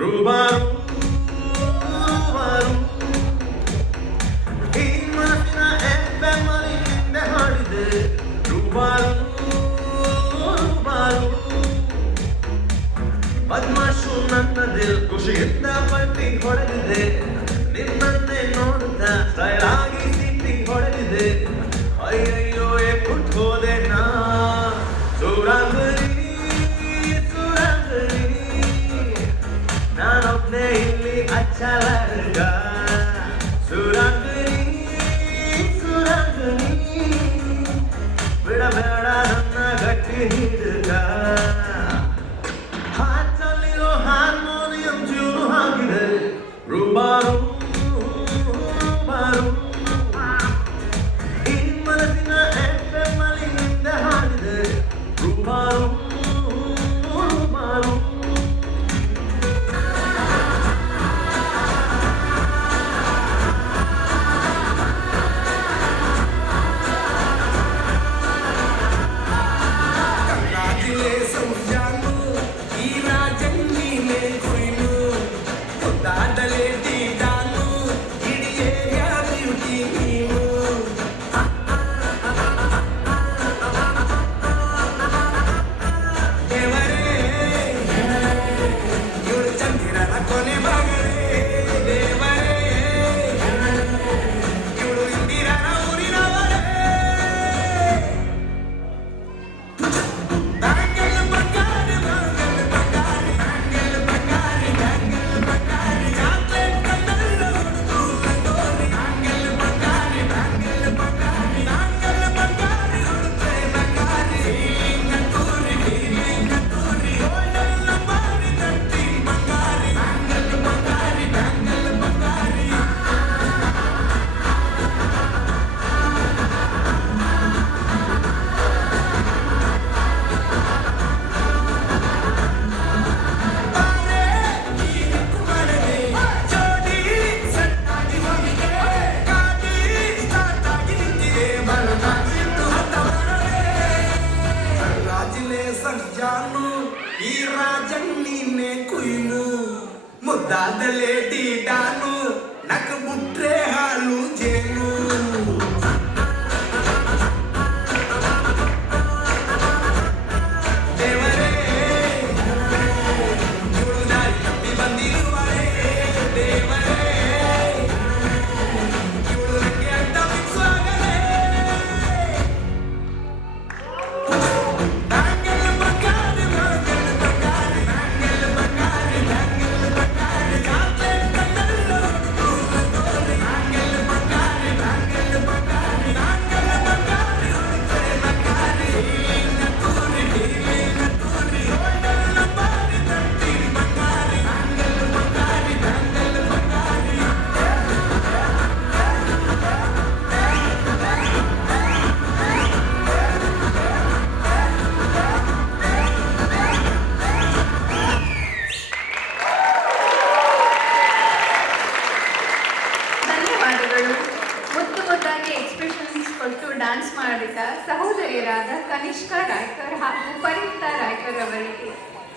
ரூபா அச்சலர்கள் Bye. Uh -huh. delete ಸಂಜಾನು ಈ ರಾಜ ನೀನೆ ಕುಯ್ನು ಮುದ್ದಾದಲೆ ಡೀಡಾನು ನಕ ಬುಟ್ರೆ ಹಾಲು ಜೆ ಮೊದ್ಮೊದ್ದಾಗಿ ಎಕ್ಸ್ಪ್ರೆಷನ್ಸ್ ಕೊಟ್ಟು ಡ್ಯಾನ್ಸ್ ಮಾಡಿದ ಸಹೋದರಿಯರಾದ ಕನಿಷ್ಕಾ ರಾಯ್ಕರ್ ಹಾಗೂ ಪರಿತ ರಾಯ್ಕರ್ ಅವರಿಗೆ